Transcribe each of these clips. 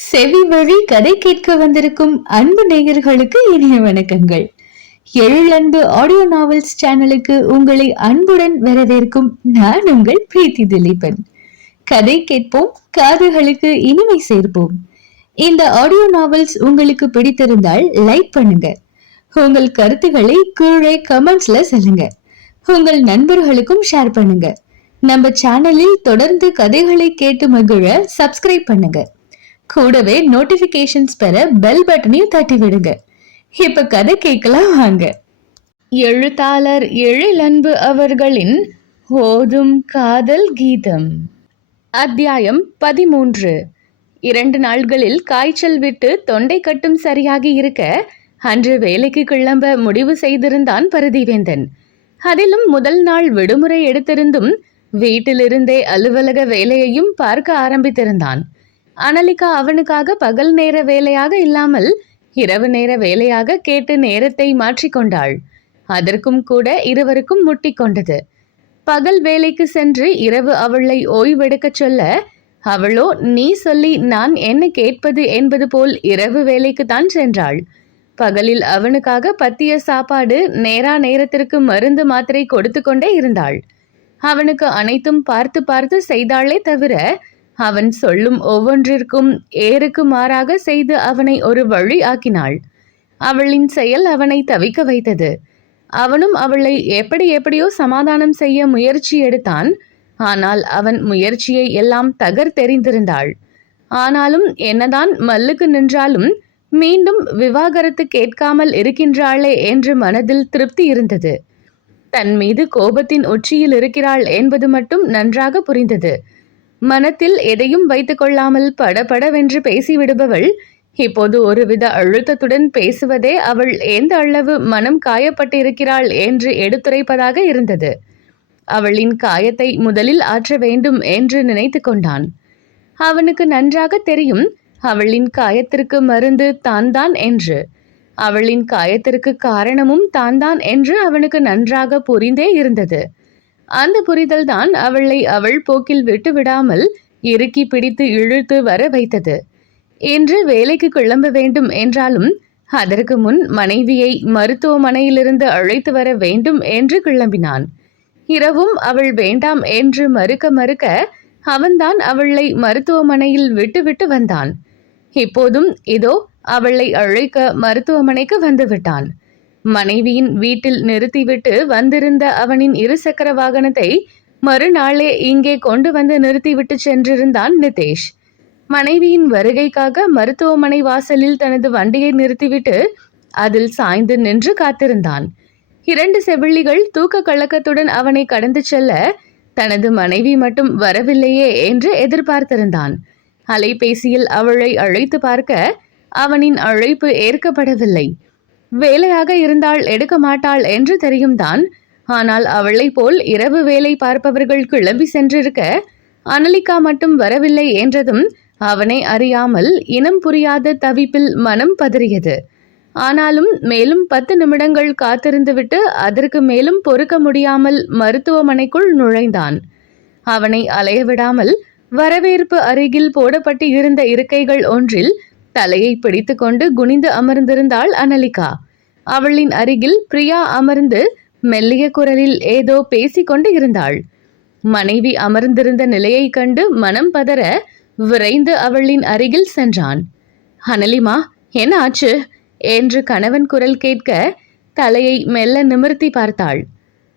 செவி வழி கதை கேட்க வந்திருக்கும் அன்பு நேயர்களுக்கு இனிய வணக்கங்கள். எழிலன்பு ஆடியோ நாவல்ஸ் சேனலுக்கு உங்களை அன்புடன் வரவேற்கும் நான் உங்கள் பிரீத்தி திலீபன். கதை கேட்போம், காதுகளுக்கு இனிமை சேர்ப்போம். இந்த ஆடியோ நாவல்ஸ் உங்களுக்கு பிடித்திருந்தால் லைக் பண்ணுங்க. உங்கள் கருத்துக்களை கீழே கமெண்ட்ஸ்ல சொல்லுங்க. உங்கள் நண்பர்களுக்கும் ஷேர் பண்ணுங்க. நம்ம சேனலில் தொடர்ந்து கதைகளை கேட்டு மகிழ சப்ஸ்கிரைப் பண்ணுங்க. கூடவே நோட்டிபிகேஷன்ஸ் பெற பெல் பட்டனையும் தட்டி விடுங்க. இப்ப கதை கேட்கலாம் வாங்க. எழுத்தாளர் எழிலன்பு அவர்களின் ஓதும் காதல் கீதம். அத்தியாயம் 13. 2 நாள்களில் காய்ச்சல் விட்டு தொண்டை கட்டும் சரியாகி இருக்க அன்று வேலைக்கு கிளம்ப முடிவு செய்திருந்தான் பரதிவேந்தன். அதிலும் முதல் நாள் விடுமுறை எடுத்திருந்தும் வீட்டிலிருந்தே அலுவலக வேலையையும் பார்க்க ஆரம்பித்திருந்தான். அனலிகா அவனுக்காக பகல் நேர வேலையாக இல்லாமல் இரவு நேர வேலையாக கேட்டு நேரத்தை மாற்றிக்கொண்டாள். அதற்கும் கூட இருவருக்கும் முட்டி கொண்டது. பகல் வேலைக்கு சென்று இரவு அவளை ஓய்வெடுக்க சொல்ல, அவளோ நீ சொல்லி நான் என்ன கேட்பது என்பது போல் இரவு வேலைக்கு தான் சென்றாள். பகலில் அவனுக்காக பத்திய சாப்பாடு, நேரா நேரத்திற்கு மருந்து மாத்திரை கொடுத்து கொண்டே இருந்தாள். அவனுக்கு அனைத்தும் பார்த்து பார்த்து செய்தாளே தவிர அவன் சொல்லும் ஒவ்வொன்றிற்கும் ஏருக்கு மாறாக செய்து அவனை ஒரு வழி ஆக்கினாள். அவளின் செயல் அவனை தவிக்க வைத்தது. அவனும் அவளை எப்படியோ சமாதானம் செய்ய முயற்சி எடுத்தான். ஆனால் அவன் முயற்சியை எல்லாம் தகர்த்தெறிந்திருந்தாள். ஆனாலும் என்னதான் மல்லுக்கு நின்றாலும் மீண்டும் விவாகரத்து கேட்காமல் இருக்கின்றாளே என்று மனதில் திருப்தி இருந்தது. தன் மீது கோபத்தின் உச்சியில் இருக்கிறாள் என்பது மட்டும் நன்றாக புரிந்தது. மனத்தில் எதையும் வைத்துக் கொள்ளாமல் படபடவென்று பேசிவிடுபவள் இப்போது ஒருவித அழுத்தத்துடன் பேசுவதே அவள் எந்த அளவு மனம் காயப்பட்டிருக்கிறாள் என்று எடுத்துரைப்பதாக இருந்தது. அவளின் காயத்தை முதலில் ஆற்ற வேண்டும் என்று நினைத்து கொண்டான். அவனுக்கு நன்றாக தெரியும் அவளின் காயத்திற்கு மருந்து தான் என்று. அவளின் காயத்திற்கு காரணமும் தான் என்று அவனுக்கு நன்றாக புரிந்தே இருந்தது. அந்த புரிதல் தான் அவளை அவள் போக்கில் விட்டு விடாமல் இறுக்கி பிடித்து இழுத்து வர வைத்தது. இன்று வேலைக்கு கிளம்ப வேண்டும் என்றாலும் அதற்கு முன் மனைவியை மருத்துவமனையிலிருந்து அழைத்து வர வேண்டும் என்று கிளம்பினான். இரவும் அவள் வேண்டாம் என்று மறுக்க அவன்தான் அவளை மருத்துவமனையில் விட்டு வந்தான். இப்போதும் இதோ அவளை அழைக்க மருத்துவமனைக்கு வந்து விட்டான். மனைவியின் வீட்டில் நிறுத்திவிட்டு வந்திருந்த அவனின் 2 சக்கர வாகனத்தை மறுநாளே இங்கே கொண்டு வந்து நிறுத்திவிட்டு சென்றிருந்தான் நிதேஷ். மனைவியின் வருகைக்காக மருத்துவமனை வாசலில் தனது வண்டியை நிறுத்திவிட்டு அதில் சாய்ந்து நின்று காத்திருந்தான். 2 செவிலிகள் தூக்க கலக்கத்துடன் அவனை கடந்து செல்ல தனது மனைவி மட்டும் வரவில்லையே என்று எதிர்பார்த்திருந்தான். அலைபேசியில் அவளை அழைத்து பார்க்க அவனின் அழைப்பு ஏற்கப்படவில்லை. வேலையாக இருந்தால் எடுக்க மாட்டாள் என்று தெரியும் தான். ஆனால் அவளை போல் இரவு வேலை பார்ப்பவர்கள் கிளம்பி சென்றிருக்க அனலிகா மட்டும் வரவில்லை என்றதும் அவனை அறியாமல் இனம் புரியாத தவிப்பில் மனம் பதறியது. ஆனாலும் மேலும் 10 நிமிடங்கள் காத்திருந்துவிட்டு அதற்கு மேலும் பொறுக்க முடியாமல் மருத்துவமனைக்குள் நுழைந்தான். அவனை அலைய விடாமல் வரவேற்பு அருகில் போடப்பட்டு இருந்த இருக்கைகள் ஒன்றில் தலையை பிடித்து கொண்டு குனிந்து அமர்ந்திருந்தாள் அனலிகா. அவளின் அருகில் பிரியா அமர்ந்து மெல்லிய குரலில் ஏதோ பேசிக்கொண்டு இருந்தாள். மனைவி அமர்ந்திருந்த நிலையை கண்டு மனம் பதற விரைந்து அவளின் அருகில் சென்றான். அனலிமா, என்ன ஆச்சு என்று கணவன் குரல் கேட்க தலையை மெல்ல நிமிர்த்தி பார்த்தாள்.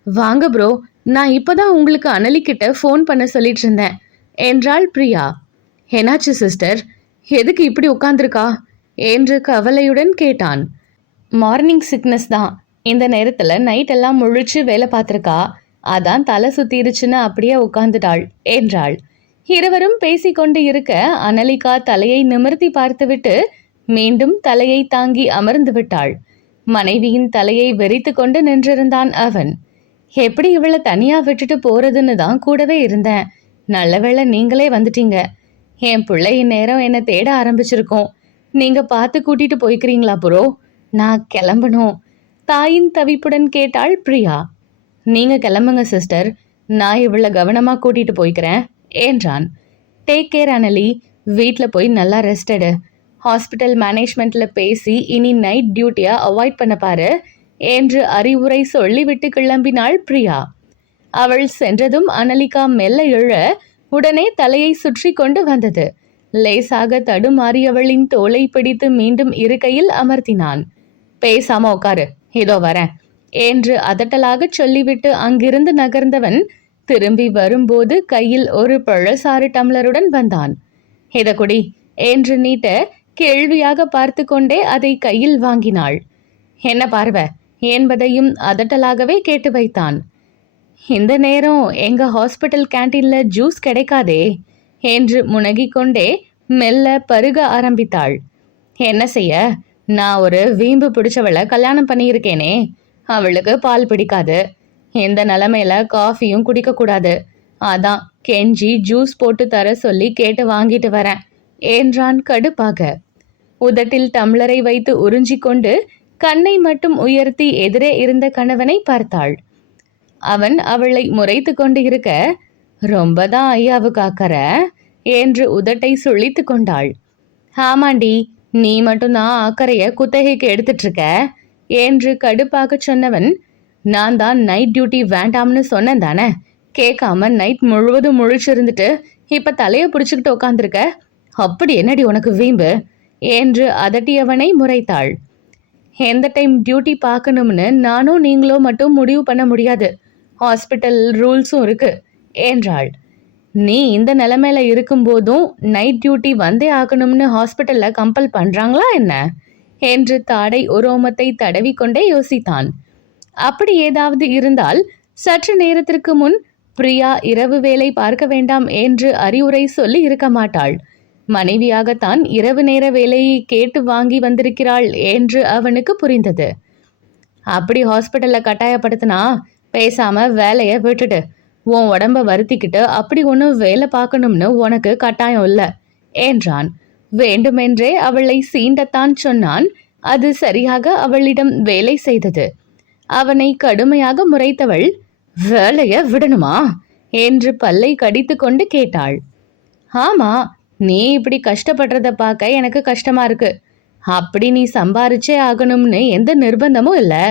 வாங்க ப்ரோ, நான் இப்பதான் உங்களுக்கு அனலிக்கிட்ட ஃபோன் பண்ண சொல்லிட்டு இருந்தேன் என்றாள் பிரியா. என்னாச்சு சிஸ்டர், எதுக்கு இப்படி உட்கார்ந்துருக்கா என்று கவலையுடன் கேட்டான். மார்னிங் சிக்னஸ் தான். இந்த நேரத்தில் நைட் எல்லாம் முழிச்சு வேலை பார்த்துருக்கா, அதான் தலை சுத்திருச்சுன்னு அப்படியே உட்கார்ந்துட்டாள் என்றாள். இருவரும் பேசிக்கொண்டு இருக்க அனலிகா தலையை நிமிர்த்தி பார்த்துவிட்டு மீண்டும் தலையை தாங்கி அமர்ந்து விட்டாள். மனைவியின் தலையை வெறித்து கொண்டு நின்றிருந்தான் அவன். எப்படி இவளை தனியா விட்டுட்டு போறதுன்னு தான் கூடவே இருந்தேன். நல்ல வேளை நீங்களே வந்துட்டீங்க. என் பிள்ளையின் நேரம் என்னை தேட ஆரம்பிச்சிருக்கோம். நீங்க பார்த்து கூட்டிட்டு போய்க்கிறீங்களா ப்ரோ? நான் கிளம்பணும், தாயின் தவிப்புடன் கேட்டாள் பிரியா. நீங்க கிளம்புங்க சிஸ்டர், நான் இவளை கவனமா கூட்டிட்டு போய்க்கிறேன் என்றான். டேக் கேர் அனலி, வீட்டில் போய் நல்லா ரெஸ்ட் எடு. ஹாஸ்பிட்டல் மேனேஜ்மெண்ட்ல பேசி இனி நைட் டியூட்டியை அவாய்ட் பண்ண பாரு என்று அறிவுரை சொல்லிவிட்டு கிளம்பினாள் பிரியா. அவள் சென்றதும் அனலிகா மெல்ல எழ உடனே தலையை சுற்றி கொண்டு வந்தது. லேசாக தடுமாறியவளின் தோலை பிடித்து மீண்டும் இருக்கையில் அமர்த்தினான். பேசாம உட்காரு, இதோ வரேன் என்று அதட்டலாக சொல்லிவிட்டு அங்கிருந்து நகர்ந்தவன் திரும்பி வரும்போது கையில் ஒரு பழசாறு டம்ளருடன் வந்தான். இத குடி என்று நீட்ட கேள்வியாக பார்த்து கொண்டே அதை கையில் வாங்கினாள். என்ன பார்வை என்பதையும் அதட்டலாகவே கேட்டு வைத்தான். இந்த நேரம் எங்க ஹாஸ்பிட்டல் கேண்டீன்ல ஜூஸ் கிடைக்காதே என்று முனகிக்கொண்டே மெல்ல பருக ஆரம்பித்தாள். என்ன செய்ய, நான் ஒரு வீம்பு பிடிச்சவளை கல்யாணம் பண்ணியிருக்கேனே, அவளுக்கு பால் பிடிக்காது. இந்த நிலைமையில காஃபியும் குடிக்க கூடாது. அதான் கெஞ்சி ஜூஸ் போட்டு தர சொல்லி கேட்டு வாங்கிட்டு வரேன் என்றான் கடுப்பாக. உதட்டில் டம்ளரை வைத்து உறிஞ்சி கொண்டு கண்ணை மட்டும் உயர்த்தி எதிரே இருந்த கணவனை பார்த்தாள். அவன் அவளை முறைத்து கொண்டு இருக்க, ரொம்பதான் ஐயாவுக்கு அக்கற என்று உதட்டை சுழித்து கொண்டாள். ஆமாண்டி, நீ மட்டும்தான் அக்கறைய குத்தகைக்கு எடுத்துட்டு இருக்க என்று கடுப்பாக சொன்னவன், நான் தான் நைட் டியூட்டி வேண்டாம்னு சொன்னேன் தானே, கேட்காம நைட் முழுவதும் முழிச்சிருந்துட்டு இப்ப தலைய பிடிச்சுக்கிட்டு உட்காந்துருக்க, அப்படி என்னடி உனக்கு வீம்பு என்று அதட்டியவனை முறைத்தாள். எந்த டைம் டியூட்டி பார்க்கணும்னு நானும் நீங்களோ மட்டும் முடிவு பண்ண முடியாது, ஹாஸ்பிட்டல் ரூல்ஸும் இருக்கு என்றாள். நீ இந்த நிலைமையில இருக்கும்போதும் நைட் டியூட்டி வந்தே ஆகணும்னு ஹாஸ்பிட்டல்ல கம்பல் பண்றாங்களா என்ன என்று தாடை உரோமத்தை தடவி கொண்டே யோசித்தான். அப்படி ஏதாவது இருந்தால் சற்று நேரத்திற்கு முன் பிரியா இரவு வேலை பார்க்க வேண்டாம் என்று அறிவுரை சொல்லி இருக்க மாட்டாள். மனைவியாகத்தான் இரவு நேர வேலையை கேட்டு வாங்கி வந்திருக்கிறாள் என்று அவனுக்கு புரிந்தது. அப்படி ஹாஸ்பிட்டல்ல கட்டாயப்படுத்தினா பேசாம வேலைய விட்டுடு, உன் உடம்ப வருத்திக்கிட்டு அப்படி ஒன்றும் வேலை பார்க்கணும்னு உனக்கு கட்டாயம் இல்லை என்றான். வேண்டுமென்றே அவளை சீண்டத்தான் சொன்னான். அது சரியாக அவளிடம் வேலை செய்தது. அவனை கடுமையாக முறைத்தவள், வேலைய விடணுமா என்று பல்லை கடித்து கொண்டு கேட்டாள். ஆமா, நீ இப்படி கஷ்டப்படுறத பார்க்க எனக்கு கஷ்டமா இருக்கு. அப்படி நீ சம்பாரிச்சே ஆகணும்னு எந்த நிர்பந்தமும் இல்லை.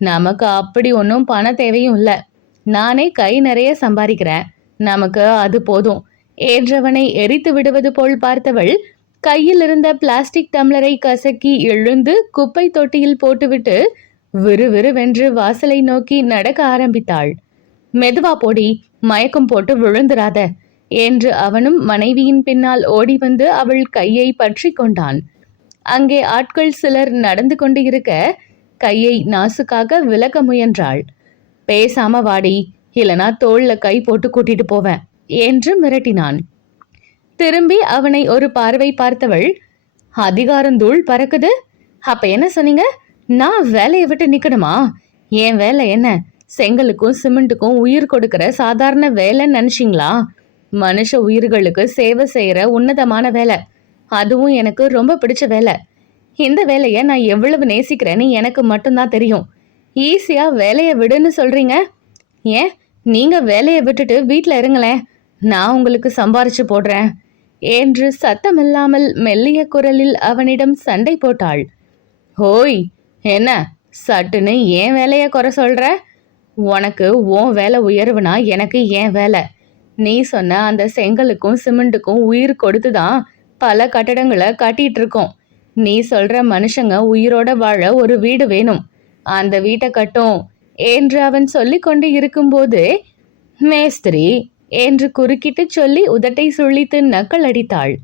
நமக்கு அப்படி ஒன்றும் பண தேவையும் இல்லை. நானே கை நிறைய சம்பாதிக்கிறேன், நமக்கு அது போதும் என்றவனை எரித்து விடுவது போல் பார்த்தவள் கையில் இருந்த பிளாஸ்டிக் டம்ளரை கசக்கி எழுந்து குப்பை தொட்டியில் போட்டுவிட்டு விறுவிறுவென்று வாசலை நோக்கி நடக்க ஆரம்பித்தாள். மெதுவா போடி, மயக்கம் போட்டு விழுந்துராத என்று அவனும் மனைவியின் பின்னால் ஓடி வந்து அவள் கையை பற்றி கொண்டான். அங்கே ஆட்கள் சிலர் நடந்து கொண்டு இருக்க கையை நாசுக்காக விலக்க முயன்றாள். பேசாம வாடி, இல்லனா தோள்ல கை போட்டு கூட்டிட்டு போவேன் என்று மிரட்டினான். திரும்பி அவனை ஒரு பார்வை பார்த்தவள், அதிகாரந்தூள் பறக்குது, அப்ப என்ன சொன்னீங்க, நான் வேலையை விட்டு நிக்கணுமா? என் வேலை என்ன, செங்கலுக்கும் சிமெண்ட்டுக்கும் உயிர் கொடுக்கிற சாதாரண வேலைன்னு நினைச்சிங்களா? மனுஷ உயிர்களுக்கு சேவை செய்யற உன்னதமான வேலை, அதுவும் எனக்கு ரொம்ப பிடிச்ச வேலை. இந்த வேலையை நான் எவ்வளவு நேசிக்கிறேன்னு எனக்கு மட்டும்தான் தெரியும். ஈஸியா வேலையை விடுன்னு சொல்றீங்க. ஏன் நீங்க வேலையை விட்டுட்டு வீட்டில் இருங்களேன், நான் உங்களுக்கு சம்பாரிச்சு போடுறேன் என்று சத்தமில்லாமல் மெல்லிய குரலில் அவனிடம் சண்டை போட்டாள். ஹோய், என்ன சட்டுன்னு ஏன் வேலையை குறை சொல்ற? உனக்கு உன் வேலை உயர்வுனா எனக்கு ஏன் வேலை? நீ சொன்ன அந்த செங்கலுக்கும் சிமெண்ட்டுக்கும் உயிர் கொடுத்துதான் பல கட்டடங்களை கட்டிட்டு இருக்கோம். நீ சொல்ற மனுஷங்க உயிரோட வாழ ஒரு வீடு வேணும், அந்த வீட்டை கட்டும் என்று அவன் சொல்லி கொண்டு இருக்கும்போது மேஸ்திரி என்று குறுக்கிட்டு சொல்லி உதட்டை சுழித்து நக்கல் அடித்தாள்.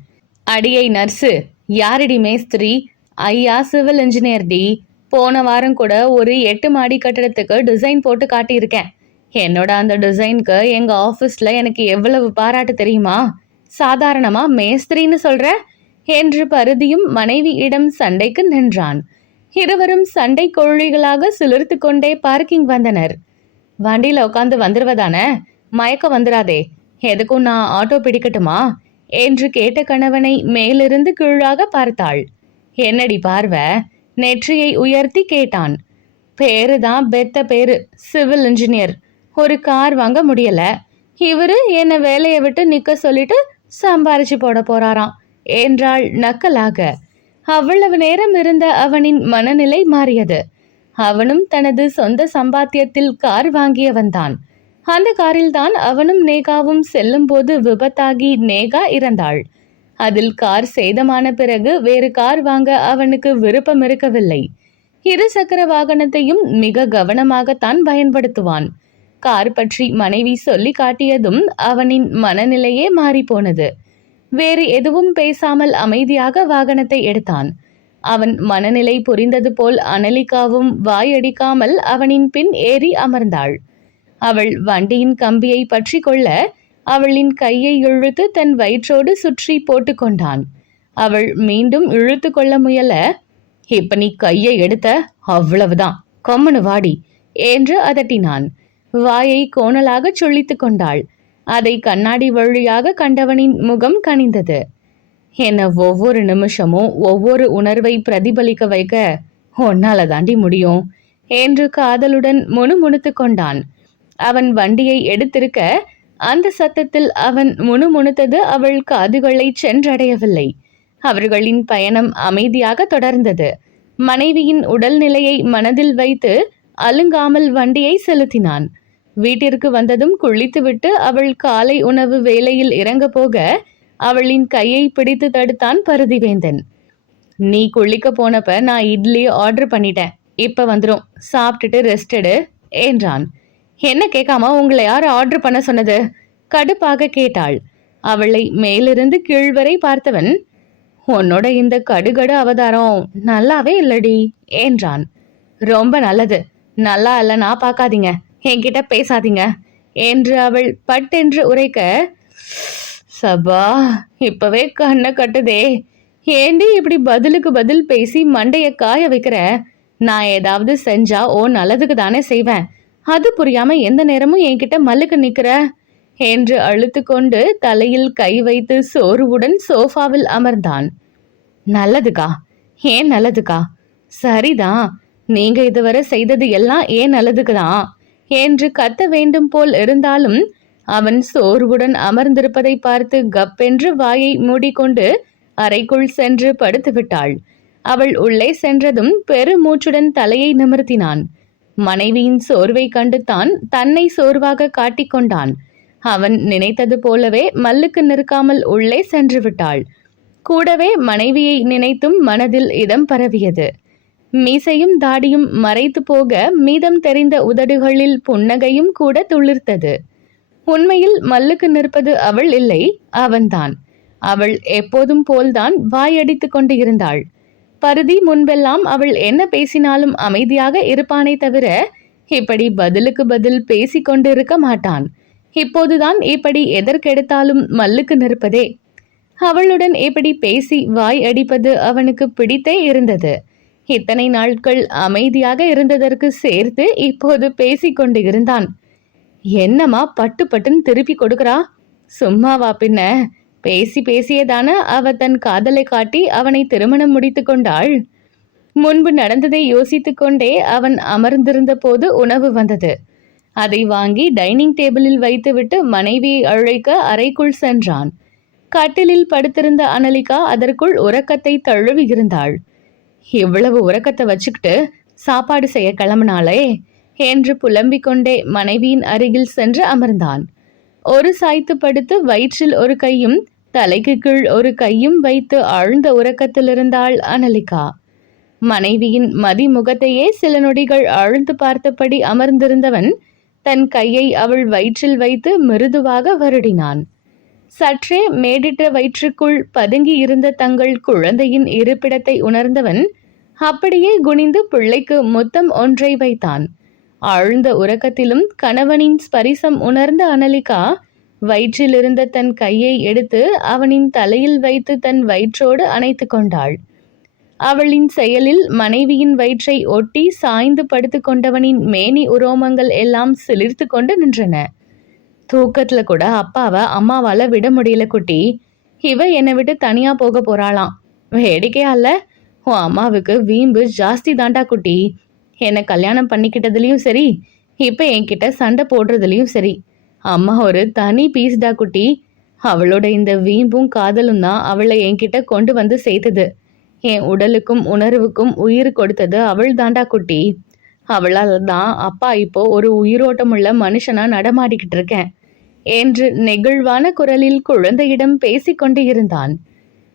அடியை நர்ஸு, யாரடி மேஸ்திரி? ஐயா சிவில் இன்ஜினியர் டி. போன வாரம் கூட ஒரு 8 மாடி கட்டடத்துக்கு டிசைன் போட்டு காட்டியிருக்கேன். என்னோட அந்த டிசைனுக்கு எங்க ஆஃபீஸ்ல எனக்கு எவ்வளவு பாராட்டு தெரியுமா? சாதாரணமா மேஸ்திரின்னு சொல்ற என்று பருதியும் மனைவியிடம் சண்டைக்கு நின்றான். இருவரும் சண்டை கோழிகளாக சிலிர்த்து கொண்டே பார்க்கிங் வந்தனர். வண்டியில உட்காந்து வந்துருவதானே, மயக்கம் வந்துடாதே, எதுக்கும் நான் ஆட்டோ பிடிக்கட்டுமா என்று கேட்ட கணவனை மேலிருந்து கீழாக பார்த்தாள். என்னடி பார்வை? நெற்றியை உயர்த்தி கேட்டான். பேருதான் பெத்த பேரு, சிவில் இன்ஜினியர். ஒரு கார் வாங்க முடியல, இவரு என்ன வேலையை விட்டு நிக்க சொல்லிட்டு சம்பாரிச்சு போட போறாராம். என்றாள் நக்கலாக. அவ்வளவு நேரம் இருந்த அவனின் மனநிலை மாறியது. அவனும் தனது சொந்த சம்பாத்தியத்தில் கார் வாங்கியவன்தான். அந்த காரில்தான் அவனும் நேகாவும் செல்லும் போது விபத்தாகி நேகா இறந்தாள். அதில் கார் சேதமான பிறகு வேறு கார் வாங்க அவனுக்கு விருப்பம் இருக்கவில்லை. இரு சக்கர வாகனத்தையும் மிக கவனமாகத்தான் பயன்படுத்துவான். கார் பற்றி மனைவி சொல்லி காட்டியதும் அவனின் மனநிலையே மாறிப்போனது. வேறு எதுவும் பேசாமல் அமைதியாக வாகனத்தை எடுத்தான். அவன் மனநிலை புரிந்தது போல் அனலிகாவும் வாயடிக்காமல் அவனின் பின் ஏறி அமர்ந்தாள். அவள் வண்டியின் கம்பியை பற்றி கொள்ள அவளின் கையை இழுத்து தன் வயிற்றோடு சுற்றி போட்டுக்கொண்டான். அவள் மீண்டும் இழுத்து கொள்ள முயல, இப்ப நீ கையை எடுத்த, அவ்வளவுதான், கொம்மனு வாடி என்று அதட்டினான். வாயை கோணலாக சுழித்து கொண்டாள். அதை கண்ணாடி வழியாக கண்டவனின் முகம் கனிந்தது. என்ன ஒவ்வொரு நிமிஷமும் ஒவ்வொரு உணர்வை பிரதிபலிக்க வைக்க உன்னால தாண்டி முடியும் என்று காதலுடன் முணுமுணுத்து கொண்டான். அவன் வண்டியை எடுத்திருக்க அந்த சத்தத்தில் அவன் முணுமுணுத்தது அவள் காதுகளை சென்றடையவில்லை. அவர்களின் பயணம் அமைதியாக தொடர்ந்தது. மனைவியின் உடல்நிலையை மனதில் வைத்து அலுங்காமல் வண்டியை செலுத்தினான். வீட்டிற்கு வந்ததும் குளித்துவிட்டு அவள் காலை உணவு வேளையில் இறங்க போக அவளின் கையை பிடித்து தடுத்தான் பருதிவேந்தன். நீ குளிக்க போனப்ப நான் இட்லி ஆர்டர் பண்ணிட்டேன், இப்ப வந்துடும், சாப்பிட்டுட்டு ரெஸ்ட் எடு என்றான். என்ன கேட்காம உங்களை யார் ஆர்டர் பண்ண சொன்னது? கடுப்பாக கேட்டாள். அவளை மேலிருந்து கீழ் வரை பார்த்தவன், உன்னோட இந்த கடுகடு அவதாரம் நல்லாவே இல்லடி என்றான். ரொம்ப நல்லது, நல்லா இல்லைன்னா பார்க்காதீங்க, என்கிட்ட பேசாதீங்க என்று அவள் பட்டென்று உரைக்க, சபா இப்பவே கண்ணை கட்டுதே, ஏண்டி இப்படி பதிலுக்கு பதில் பேசி மண்டைய காய வைக்கிற? நான் ஏதாவது செஞ்சா ஓ நல்லதுக்கு தானே செய்வேன், அது புரியாம எந்த நேரமும் என்கிட்ட மல்லுக்கு நிக்கிற என்று அழுத்து கொண்டு தலையில் கை வைத்து சோர்வுடன் சோஃபாவில் அமர்ந்தான். நல்லதுக்கா? ஏன் நல்லதுக்கா? சரிதான், நீங்க இதுவரை செய்தது எல்லாம் ஏன் நல்லதுக்குதான் என்று கத்த வேண்டும் போல் இருந்தாலும் அவன் சோர்வுடன் அமர்ந்திருப்பதை பார்த்து கப்பென்று வாயை மூடிக்கொண்டு அறைக்குள் சென்று படுத்து விட்டாள். அவள் உள்ளே சென்றதும் பெருமூச்சுடன் தலையை நிமிர்த்தினான். மனைவியின் சோர்வை கண்டு தான் தன்னை சோர்வாக காட்டிக்கொண்டான். அவன் நினைத்தது போலவே மல்லுக்கு நிற்காமல் உள்ளே சென்று விட்டாள். கூடவே மனைவியை நினைத்தும் மனதில் இதம் பரவியது. மீசையும் தாடியும் மறைத்து போக மீதம் தெரிந்த உதடுகளில் புன்னகையும் கூட துளிர்த்தது. உண்மையில் மல்லுக்கு நிற்பது அவள் இல்லை, அவன்தான். அவள் எப்போதும் போல்தான் வாயடித்து கொண்டு இருந்தாள். பருதி முன்பெல்லாம் அவள் என்ன பேசினாலும் அமைதியாக இருப்பானே தவிர இப்படி பதிலுக்கு பதில் பேசிக்கொண்டு இருக்க மாட்டான். இப்போதுதான் இப்படி எதற்கெடுத்தாலும் மல்லுக்கு நிற்பதே. அவளுடன் இப்படி பேசி வாய் அடிப்பது அவனுக்கு பிடித்தே இருந்தது. இத்தனை நாட்கள் அமைதியாக இருந்ததற்கு சேர்த்து இப்போது பேசிக்கொண்டு இருந்தான். என்னம்மா பட்டு பட்டுன்னு திருப்பி கொடுக்கறா? சும்மாவா பின்ன? பேசி பேசியதான அவ தன் காதலை காட்டி அவனை திருமணம் முடித்து கொண்டாள். முன்பு நடந்ததை யோசித்து கொண்டே அவன் அமர்ந்திருந்த போது உணவு வந்தது. அதை வாங்கி டைனிங் டேபிளில் வைத்துவிட்டு மனைவியை அழைக்க அறைக்குள் சென்றான். கட்டிலில் படுத்திருந்த அனலிகா அதற்குள் உறக்கத்தை தழுவி இருந்தாள். இவ்வளவு உறக்கத்தை வச்சுக்கிட்டு சாப்பாடு செய்ய கிளம்பினாளே என்று புலம்பிக் கொண்டே மனைவியின் அருகில் சென்று அமர்ந்தான். ஒரு சாய்த்து படுத்து வயிற்றில் ஒரு கையும் தலைக்கு கீழ் ஒரு கையும் வைத்து ஆழ்ந்த உறக்கத்தில் இருந்தாள் அனலிகா. மனைவியின் மதிமுகத்தையே சில நொடிகள் ஆழ்ந்து பார்த்தபடி அமர்ந்திருந்தவன் தன் கையை அவள் வயிற்றில் வைத்து மிருதுவாக வருடினான். சற்றே மேடிட்ட வயிற்றுக்குள் பதுங்கி இருந்த தங்கள் குழந்தையின் இருப்பிடத்தை உணர்ந்தவன் அப்படியே குனிந்து பிள்ளைக்கு முத்தம் ஒன்றை வைத்தான். ஆழ்ந்த உறக்கத்திலும் கணவனின் ஸ்பரிசம் உணர்ந்த அனலிகா வயிற்றில் இருந்த தன் கையை எடுத்து அவனின் தலையில் வைத்து தன் வயிற்றோடு அணைத்து கொண்டாள். அவளின் செயலில் மனைவியின் வயிற்றை ஒட்டி சாய்ந்து படுத்து கொண்டவனின் மேனி உரோமங்கள் எல்லாம் சிலிர்த்து கொண்டு நின்றன. தூக்கத்துல கூட அப்பாவை அம்மாவால விட முடியல குட்டி, இவ என்னை விட்டு தனியா போக போறாளாம். வேடிக்கையா இல்ல? உன் அம்மாவுக்கு வீம்பு ஜாஸ்தி தாண்டா குட்டி. என்னை கல்யாணம் பண்ணிக்கிட்டதுலயும் சரி, இப்ப என்கிட்ட சண்டை போடுறதுலயும் சரி, அம்மா ஒரு தனி பீஸ்டா குட்டி. அவளோட இந்த வீம்பும் காதலும் தான் அவளை என்கிட்ட கொண்டு வந்து சேர்த்தது. என் உடலுக்கும் உணர்வுக்கும் உயிர் கொடுத்தது அவள் தாண்டா குட்டி. அவளால் தான் அப்பா இப்போ ஒரு உயிரோட்டமுள்ள மனுஷனா நடமாடிக்கிட்டு இருக்கேன் என்று நெகிழ்வான குரலில் குழந்தையிடம் பேசிக்கொண்டு இருந்தான்.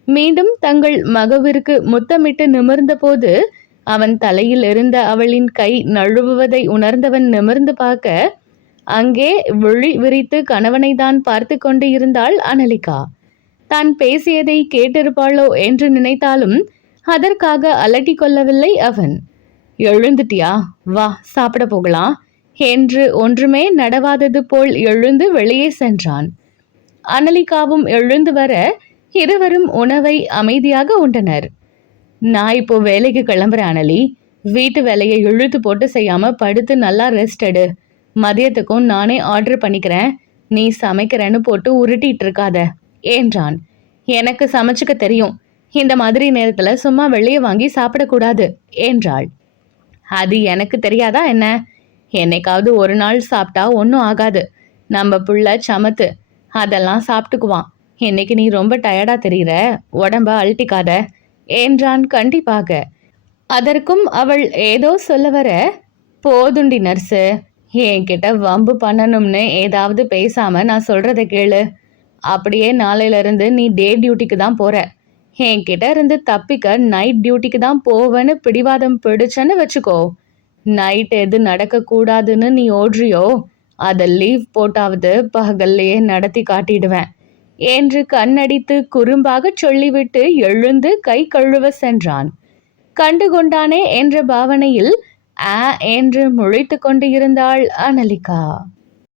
மீண்டும் தங்கள் மகவிற்கு முத்தமிட்டு நிமிர்ந்த போது அவன் தலையில் இருந்த அவளின் கை நழுவுவதை உணர்ந்தவன் நிமிர்ந்து பார்க்க அங்கே விழி விரித்து கணவனை தான் பார்த்து கொண்டு இருந்தாள் அனலிகா. தான் பேசியதை கேட்டிருப்பாளோ என்று நினைத்தாலும் அதற்காக அலட்டி கொள்ளவில்லை அவன். எழுந்துட்டியா, வா சாப்பிட போகலாம் என்று ஒன்றுமே நடவாதது போல் எழுந்து வெளியே சென்றான். அனலிகாவும் எழுந்து வர இருவரும் உணவை அமைதியாக உண்டனர். நான் இப்போ வேலைக்கு கிளம்புறேன் அனலி. வீட்டு வேலையை இழுத்து போட்டு செய்யாம படுத்து நல்லா ரெஸ்ட் எடு. மதியத்துக்கும் நானே ஆர்டர் பண்ணிக்கிறேன். நீ சமைக்கிறேன்னு போட்டு உருட்டிட்டு இருக்காத என்றான். எனக்கு சமைச்சுக்க தெரியும். இந்த மாதிரி நேரத்துல சும்மா வெளியே வாங்கி சாப்பிடக்கூடாது என்றாள். அது எனக்கு தெரியாதா என்ன? என்னைக்காவது ஒரு நாள் சாப்பிட்டா ஒன்றும் ஆகாது. நம்ம புள்ள சமத்து, அதெல்லாம் சாப்பிட்டுக்குவான். இன்னைக்கு நீ ரொம்ப டயர்டா தெரியுற, உடம்ப அழட்டிக்காத என்றான் கண்டிப்பாக. அதற்கும் அவள் ஏதோ சொல்ல வர, போதுண்டி நர்ஸு, என்கிட்ட வம்பு பண்ணணும்னு ஏதாவது பேசாம நான் சொல்றத கேளு. அப்படியே நாளையில இருந்து நீ டே டியூட்டிக்கு தான் போற. என்கிட்ட இருந்து தப்பிக்க நைட் டியூட்டிக்கு தான் போவேன்னு பிடிவாதம் பிடிச்சன்னு வச்சுக்கோ. நைட் எது நடக்க கூடாதுன்னு நீ ஓடுறியோ அதை லீவ் போட்டாவது பகல்லையே நடத்தி காட்டிடுவேன் என்று கண்ணடித்து குறும்பாக சொல்லிவிட்டு எழுந்து கை கழுவ சென்றான். கண்டுகொண்டானே என்ற பாவனையில் என்று முழித்து கொண்டு இருந்தாள் அனலிகா.